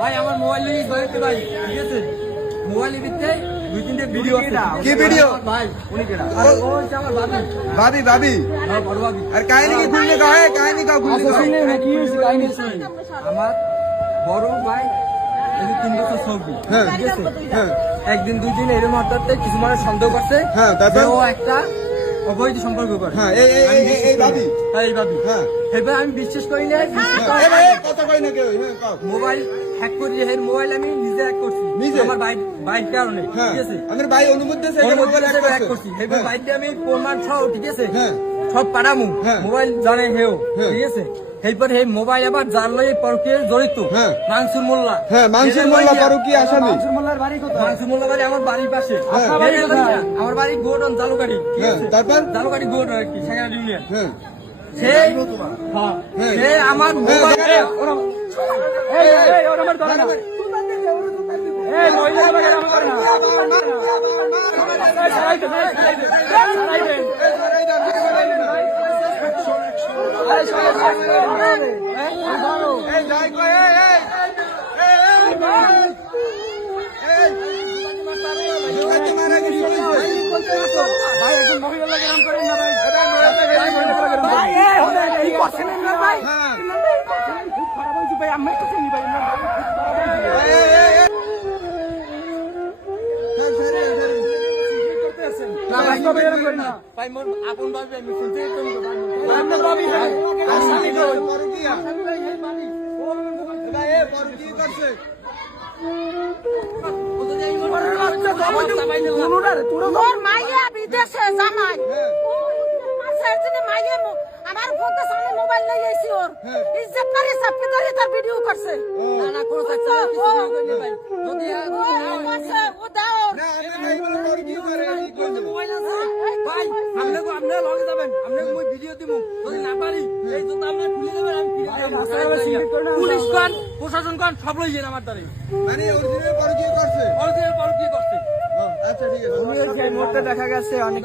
ভাই আমার মোবাইল ভাই ঠিক আছে মোবাইলের ভিতরে দুই তিনটে ভিডিও আছে। কি ভিডিও ভাই উনি কেডা? ও হচ্ছে আমার ভাবি। ভাবি ভাবি হ্যাঁ বড় ভাবি। আর কাহিনী কি খুললে গায়ে কাহিনী কা খুললে কি হইছে কাহিনী শুনি। আমার বড় ভাই এই 3 বছর ছবি হ্যাঁ ঠিক আছে হ্যাঁ একদিন দুই দিন এরকম হঠাৎ কিছু মানুষ সন্দেহ করছে হ্যাঁ তারপর ও একটা অবৈধ সম্পর্ক করে। হ্যাঁ এই ভাবি হ্যাঁ এই ভাবি হ্যাঁ এবার আমি বিশ্বাস করি না কথা কই না কেউ হ্যাঁ কাও মোবাইল হ্যাক করি এর মোবাইল আমি নিজে হ্যাক করছি নিজে? আমার বাইক কারণে হ্যাঁ ঠিক আছে আমার ভাই অনুমতি দিয়েছে এটা মোবাইল হ্যাক করছি এবার বাইক দিয়ে আমি প্রমাণ সহ ঠিক আছে হ্যাঁ সব পাঠামু হ্যাঁ। মোবাইল জানে হেও হ্যাঁ। ঠিক আছে এরপর এই মোবাইল আবার যার লই পরকীয় জড়িত হ্যাঁ। মানসুর মোল্লা হ্যাঁ মানসুর মোল্লা কি আসামি মানসুর মোল্লার বাড়ি কোথায়? মানসুর মোল্লার বাড়ি আমার বাড়ির পাশে। হ্যাঁ। আপনার বাড়ি কোথায়? আমার বাড়ি গোডন জালুকাড়ি ঠিক হ্যাঁ আছে তারপর জালুকাড়ি গোড আর কি সেখানে ইউনিয়ন হ্যাঁ সে হ্যাঁ সে আমার মোবাইল ওর আমার ধরে না এই মহিলা লাগে আমার করে না ছাড়াইতে ভাই একজন মহিলা লাগে নাম করেন না ভাই এই করছেন না ভাই খুব খারাপ হয়েছে ভাই আমি তো চিনি ভাই না ভাই তো বের করেন না ভাই মন আপন ভাবি আমি শুনতে তো আমরা ভাবি আমি তো পরকিয়া ভাই এ পরকি করছে তোর মাইয়া বিদেশে জামাই মাইয়া আমার ফোনতে সামনে মোবাইল নিয়ে এসেছি ওর ইজ্জত করে সবকে ধরে তার ভিডিও করছে না না কোনো কিছু ভিডিও করে ভাই যদি ও দাও না আমি ভাই বলে পরকি করে এই কোন মোবাইল আছে ভাই আমরা লগে যাবেন আমরা মই ভিডিও দিমু যদি না পারি এই তো আমরা খুলে দেবেন আমি পুলিশ কোন প্রশাসন কোন সব লই যান আমার দ্বারে মানে অরিজিনাল পরকি করছে অরিজিনাল পর কি করতে আচ্ছা ঠিক আছে এই মুহূর্তে দেখা গেছে অনেক